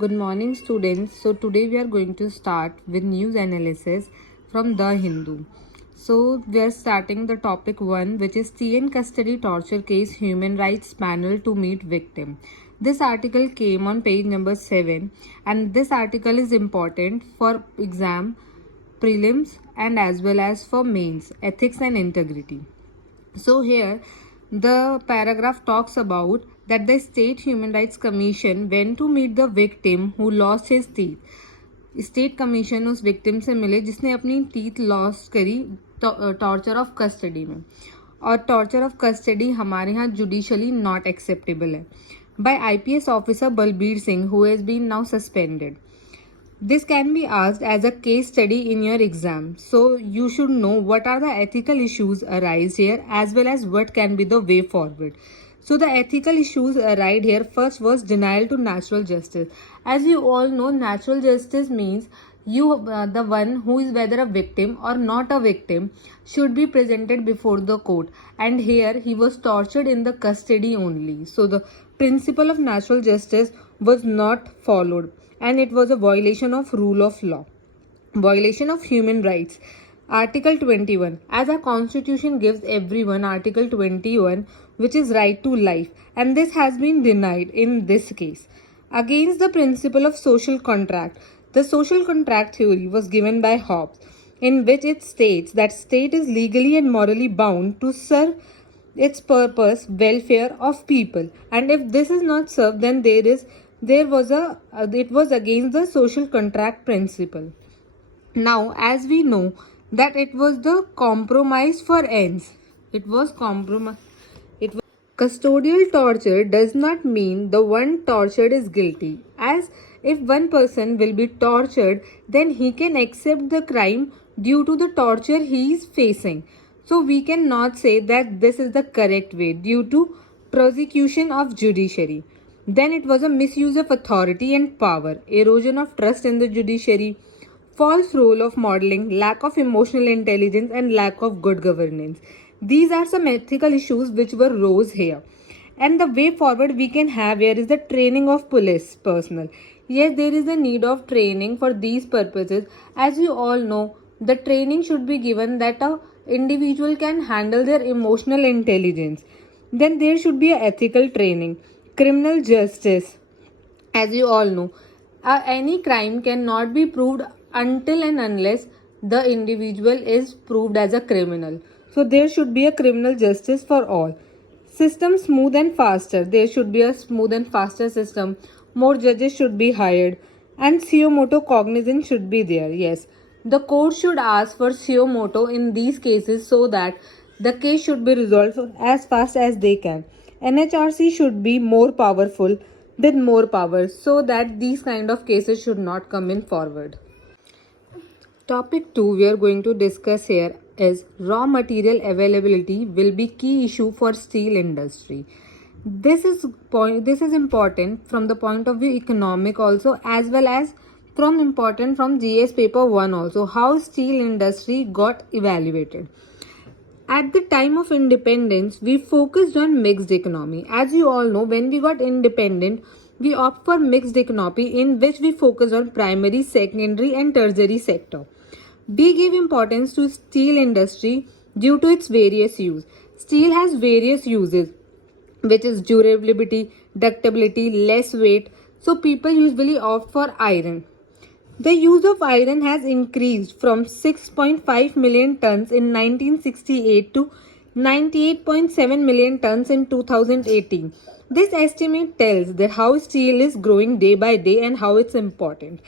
Good morning, students. So, today we are going to start with news analysis from The Hindu. So, we are starting the topic 1, which is TN custody torture case human rights panel to meet victim. This article came on page number 7, and this article is important for exam, prelims, and as well as for mains, ethics and integrity. So here the paragraph talks about that the State Human Rights Commission went to meet the victim who lost his teeth. State commission उस victim से मिले जिसने अपनी teeth loss करी torture of custody में, और torture of custody हमारे यहाँ जुडिशली नॉट एक्सेप्टेबल है by IPS officer Balbir Singh who has been now suspended. This can be asked as a case study in your exam. So you should know what are the ethical issues arise here as well as what can be the way forward. So the ethical issues arise here. First was denial to natural justice. As you all know, natural justice means the one who is whether a victim or not a victim should be presented before the court, and here he was tortured in the custody only. So the principle of natural justice was not followed, and it was a violation of rule of law, violation of human rights. Article 21, as our constitution gives everyone article 21, which is right to life, and this has been denied in this case. Against the principle of social contract, the social contract theory was given by Hobbes, in which it states that state is legally and morally bound to serve its purpose, welfare of people, and if this is not served, then it was against the social contract principle. Now, as we know that it was the compromise for ends, it was compromise. Custodial torture does not mean the one tortured is guilty, as if one person will be tortured, then he can accept the crime due to the torture he is facing. So we cannot say that this is the correct way due to prosecution of judiciary. Then it was a misuse of authority and power, erosion of trust in the judiciary, false role of modeling, lack of emotional intelligence, and lack of good governance. These are some ethical issues which were rose here. And the way forward we can have here is the training of police personnel. Yes, there is a need of training for these purposes. As you all know, the training should be given that a individual can handle their emotional intelligence. Then there should be a ethical training. Criminal justice. As you all know, any crime cannot be proved until and unless the individual is proved as a criminal. So there should be a criminal justice for all. System smooth and faster. There should be a smooth and faster system. More judges should be hired. And suo motu cognizance should be there. Yes. The court should ask for suo motu in these cases so that the case should be resolved as fast as they can. NHRC should be more powerful with more power so that these kind of cases should not come in forward. Topic 2 we are going to discuss here is raw material availability will be key issue for steel industry. This is important from the point of view economic also, as well as from GS paper 1 also, how steel industry got evaluated. At the time of independence, we focused on mixed economy. As you all know, when we got independent, we opt for mixed economy in which we focus on primary, secondary and tertiary sector. We give importance to steel industry due to its various use. Steel has various uses, which is durability, ductility, less weight. So people usually opt for iron. The use of iron has increased from 6.5 million tons in 1968 to 98.7 million tons in 2018. This estimate tells that how steel is growing day by day and how it's important.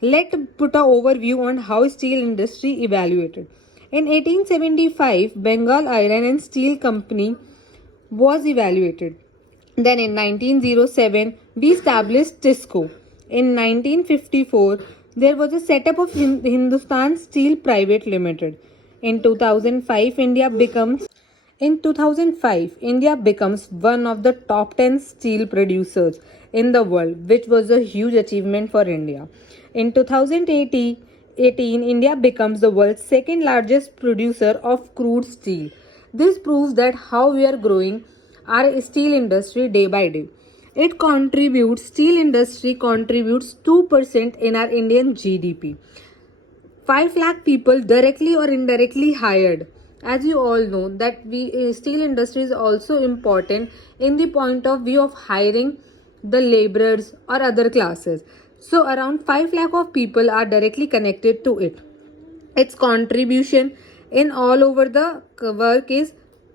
Let's put an overview on how steel industry evaluated. In 1875, Bengal Iron and Steel Company was evaluated. Then in 1907, we established TISCO. In 1954, there was a setup of Hindustan Steel Private Limited. In 2005, India becomes one of the top 10 steel producers in the world, which was a huge achievement for India. In 2018, India becomes the world's second largest producer of crude steel. This proves that how we are growing our steel industry day by day. Steel industry contributes 2% in our Indian GDP. 5 lakh people directly or indirectly hired. As you all know that steel industry is also important in the point of view of hiring the laborers or other classes. So around 5 lakh of people are directly connected to it. Its contribution in all over the work is,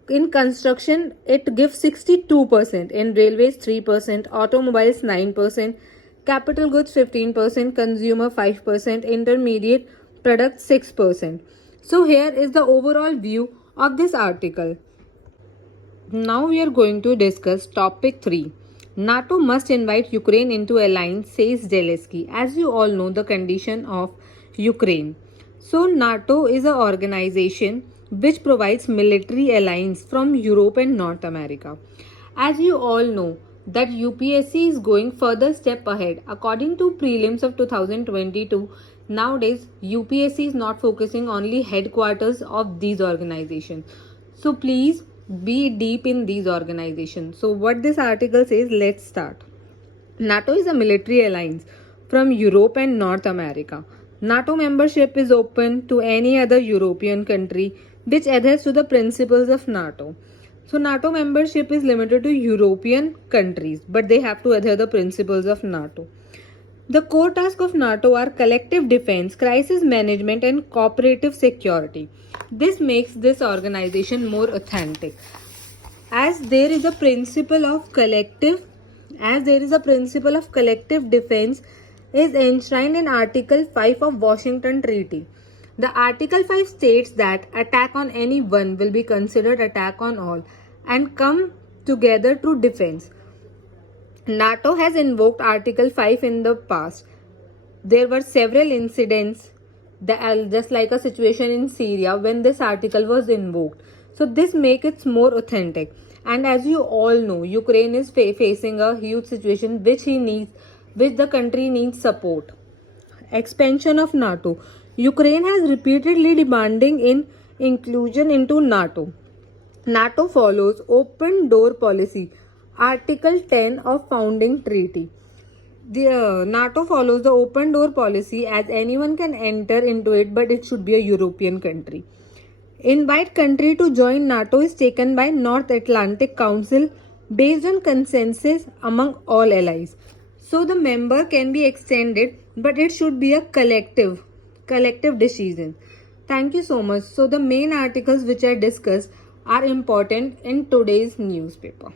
in construction it gives 62%, in railways 3%, automobiles 9%, capital goods 15%, consumer 5%, intermediate products 6%. So here is the overall view of this article. Now we are going to discuss topic 3. NATO must invite Ukraine into alliance, says Zelensky. As you all know the condition of Ukraine. So NATO is an organization which provides military alliance from Europe and North America. As you all know that UPSC is going further step ahead. According to prelims of 2022, nowadays UPSC is not focusing only headquarters of these organizations. So please be deep in these organizations. So what this article says, let's start. NATO is a military alliance from Europe and North America. NATO membership is open to any other European country which adheres to the principles of NATO. So NATO membership is limited to European countries, but they have to adhere the principles of NATO. The core tasks of NATO are collective defense, crisis management, and cooperative security. This makes this organization more authentic. As there is a principle of collective defense is enshrined in Article 5 of Washington Treaty. The Article 5 states that attack on any one will be considered attack on all and come together to defense. NATO has invoked Article 5 in the past. There were several incidents, just like a situation in Syria when this article was invoked. So this makes it more authentic. And as you all know, Ukraine is facing a huge situation which the country needs support. Expansion of NATO. Ukraine has repeatedly demanding in inclusion into NATO. NATO follows open door policy. Article 10 of founding treaty. The NATO follows the open door policy as anyone can enter into it, but it should be a European country. Invite country to join NATO is taken by North Atlantic Council based on consensus among all allies. So the member can be extended, but it should be a collective decision. Thank you so much. So the main articles which I discussed are important in today's newspaper.